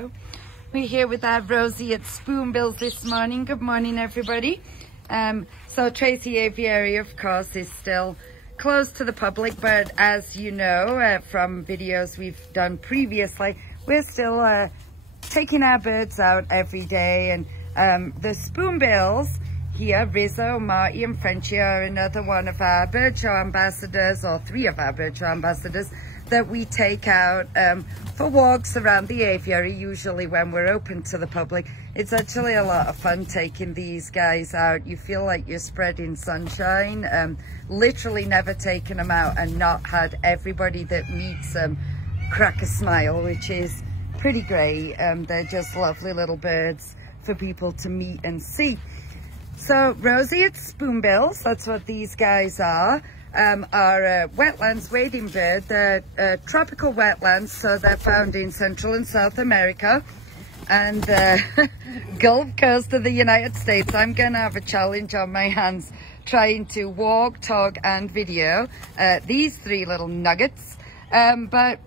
go. We're here with our Rosie at Spoonbill this morning. Good morning, everybody. So Tracy Aviary, of course, is still closed to the public, but as you know from videos we've done previously, we're still taking our birds out every day. And the Spoonbills here, Rizzo, Marty and Frenchie, are another one of our bird show ambassadors, or three of our bird show ambassadors, that we take out for walks around the aviary, usually when we're open to the public. It's actually a lot of fun taking these guys out. You feel like you're spreading sunshine. Literally never taken them out and not had everybody that meets them crack a smile, which is pretty great. They're just lovely little birds for people to meet and see. So Rosie at Spoonbills, that's what these guys are wetlands wading bird. They're tropical wetlands, so they're found in Central and South America and Gulf Coast of the United States. I'm going to have a challenge on my hands trying to walk, talk and video these three little nuggets. But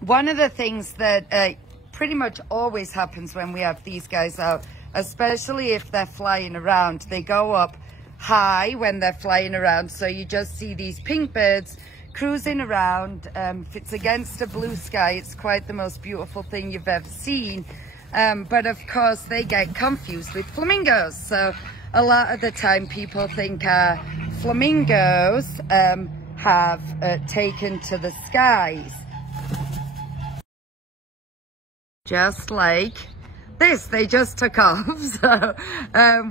one of the things that pretty much always happens when we have these guys out, especially if they're flying around, they go up high when they're flying around, so you just see these pink birds cruising around. If it's against a blue sky, it's quite the most beautiful thing you've ever seen. But of course they get confused with flamingos, so a lot of the time people think flamingos have taken to the skies, just like this. They just took off. So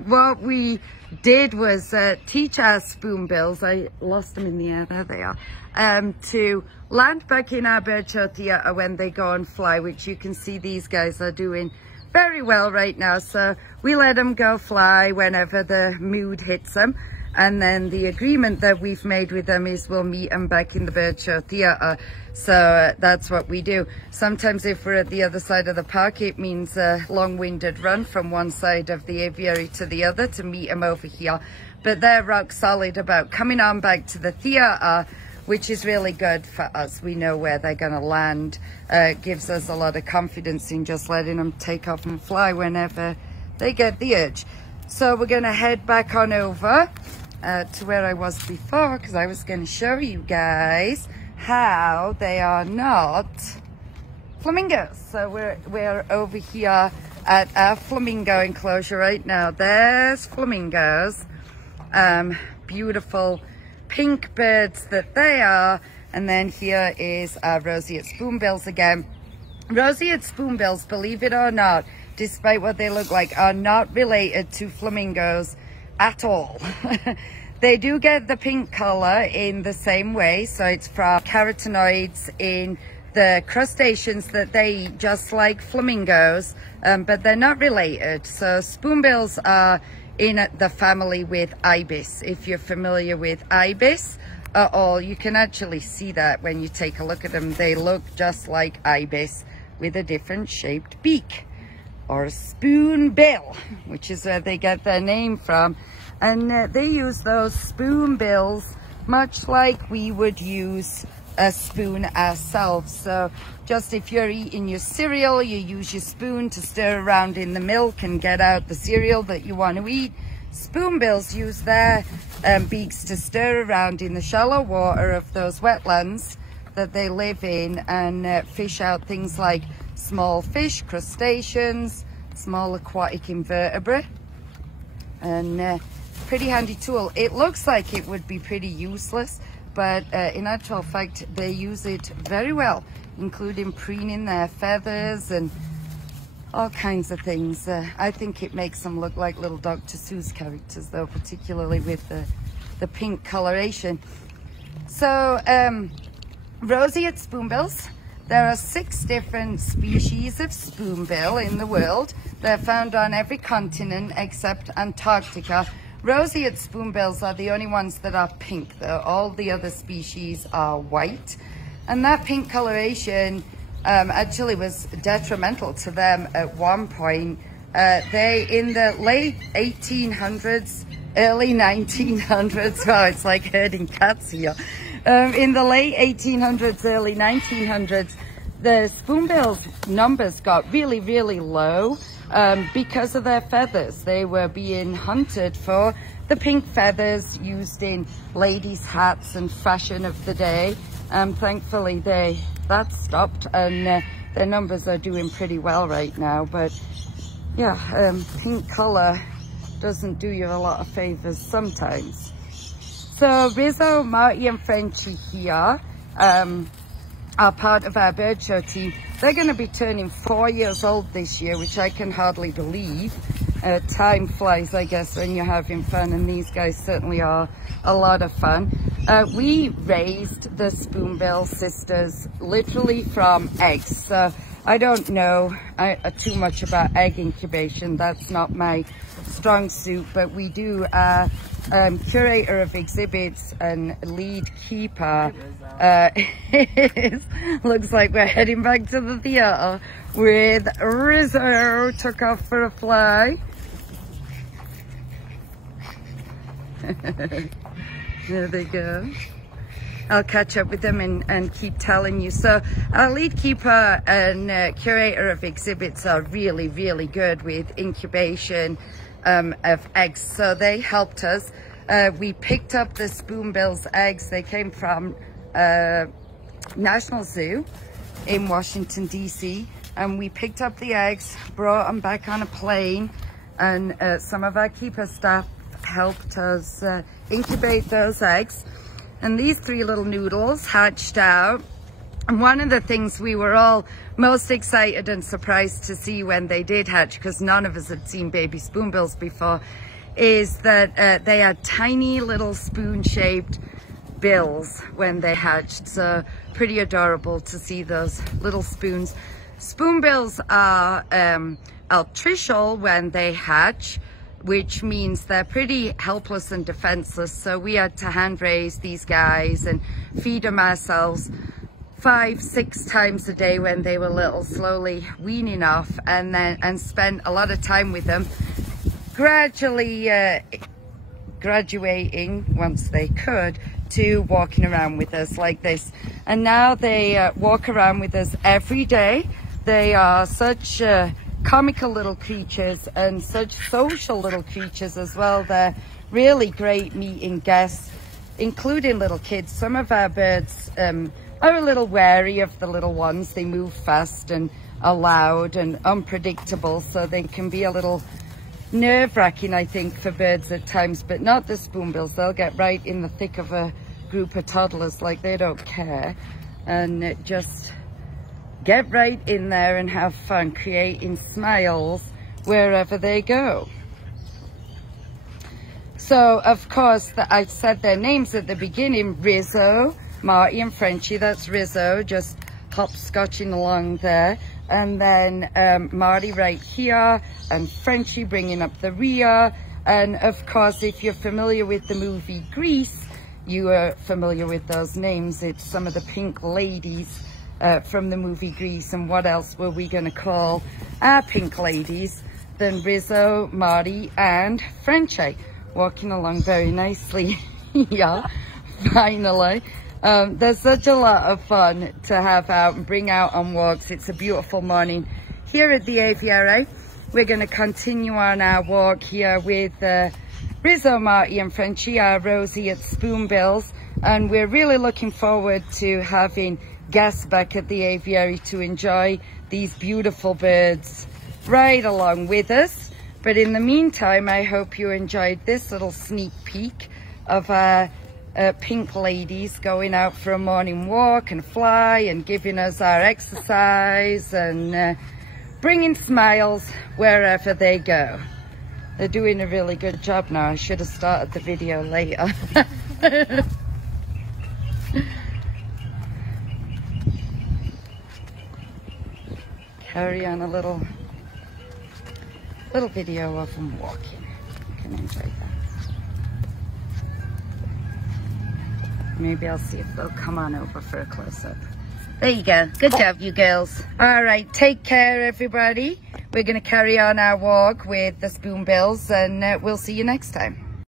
what we did was teach our Spoonbills, I lost them in the air, there they are, to land back in our bird show theatre when they go and fly, which you can see these guys are doing very well right now. So we let them go fly whenever the mood hits them, and then the agreement that we've made with them is we'll meet them back in the bird show theatre. So that's what we do. Sometimes if we're at the other side of the park, it means a long-winded run from one side of the aviary to the other to meet them over here. But they're rock solid about coming on back to the theatre, which is really good for us. We know where they're going to land. It gives us a lot of confidence in just letting them take off and fly whenever they get the urge. So we're going to head back on over to where I was before, because I was going to show you guys how they are not flamingos. So we're over here at our flamingo enclosure right now. There's flamingos, beautiful pink birds that they are. And then here is our Rosie at Spoonbills again. Rosie at Spoonbills, believe it or not, despite what they look like, are not related to flamingos at all. They do get the pink color in the same way, so it's from carotenoids in the crustaceans that they eat, just like flamingos, but they're not related. So Spoonbills are in the family with ibis. If you're familiar with ibis at all, you can actually see that when you take a look at them. They look just like ibis with a different shaped beak, or a spoonbill, which is where they get their name from. And they use those spoonbills much like we would use a spoon ourselves. So just if you're eating your cereal, you use your spoon to stir around in the milk and get out the cereal that you want to eat. Spoonbills use their beaks to stir around in the shallow water of those wetlands that they live in and fish out things like small fish, crustaceans, small aquatic invertebrate. And pretty handy tool. It looks like it would be pretty useless, but in actual fact they use it very well, including preening their feathers and all kinds of things. I think it makes them look like little Dr. Seuss characters though, particularly with the pink coloration. So Rosie at Spoonbills, there are 6 different species of spoonbill in the world. They're found on every continent except Antarctica. Rosie at Spoonbills are the only ones that are pink though. All the other species are white. And that pink coloration actually was detrimental to them at one point. They, in the late 1800s, early 1900s, wow, it's like herding cats here. In the late 1800s, early 1900s, the Spoonbill's numbers got really, really low because of their feathers. They were being hunted for the pink feathers used in ladies' hats and fashion of the day. Thankfully, that stopped, and their numbers are doing pretty well right now. But yeah, pink color doesn't do you a lot of favors sometimes. So Rizzo, Marty, and Frenchie here are part of our bird show team. They're going to be turning 4 years old this year, which I can hardly believe. Time flies, I guess, when you're having fun, and these guys certainly are a lot of fun. We raised the Spoonbill sisters literally from eggs. So I don't know too much about egg incubation. That's not my strong suit, but we do. Curator of exhibits and lead keeper looks like we're heading back to the theater with Rizzo. Took off for a fly. There they go. I'll catch up with them and keep telling you. So our lead keeper and curator of exhibits are really, really good with incubation of eggs. So they helped us. We picked up the Spoonbill's eggs. They came from National Zoo in Washington, D.C. And we picked up the eggs, brought them back on a plane, and some of our keeper staff helped us incubate those eggs. And these three little noodles hatched out. And one of the things we were all most excited and surprised to see when they did hatch, because none of us had seen baby Spoonbills before, is that they had tiny little spoon-shaped bills when they hatched. So pretty adorable to see those little spoons. Spoonbills are altricial when they hatch, which means they're pretty helpless and defenseless. So we had to hand raise these guys and feed them ourselves 5-6 times a day when they were little, slowly weaning off, and spent a lot of time with them, gradually graduating once they could to walking around with us like this. And now they walk around with us every day. They are such comical little creatures and such social little creatures as well. They're really great meeting guests, including little kids. Some of our birds are a little wary of the little ones. They move fast and are loud and unpredictable, so they can be a little nerve-wracking, I think, for birds at times, but not the Spoonbills. They'll get right in the thick of a group of toddlers like they don't care, and just get right in there and have fun, creating smiles wherever they go. So, of course, I said their names at the beginning: Rizzo, Marty, and Frenchie. That's Rizzo, just hopscotching along there. And then Marty right here, and Frenchie bringing up the rear. And of course, if you're familiar with the movie Grease, you are familiar with those names. It's some of the pink ladies from the movie Grease. And what else were we going to call our pink ladies than Rizzo, Marty, and Frenchie, walking along very nicely. Yeah, finally. There's such a lot of fun to have out and bring out on walks. It's a beautiful morning here at the aviary. We're going to continue on our walk here with Rizzo, Marty, and Frenchie, our Rosie at Spoonbills. And we're really looking forward to having guests back at the aviary to enjoy these beautiful birds right along with us. But in the meantime, I hope you enjoyed this little sneak peek of our pink ladies going out for a morning walk and fly and giving us our exercise and bringing smiles wherever they go. They're doing a really good job now. I should have started the video later. Carry on a little video of them walking. You can enjoy that. Maybe I'll see if they'll come on over for a close-up. There you go. Good job, you girls. All right, take care, everybody. We're going to carry on our walk with the Spoonbills, and we'll see you next time.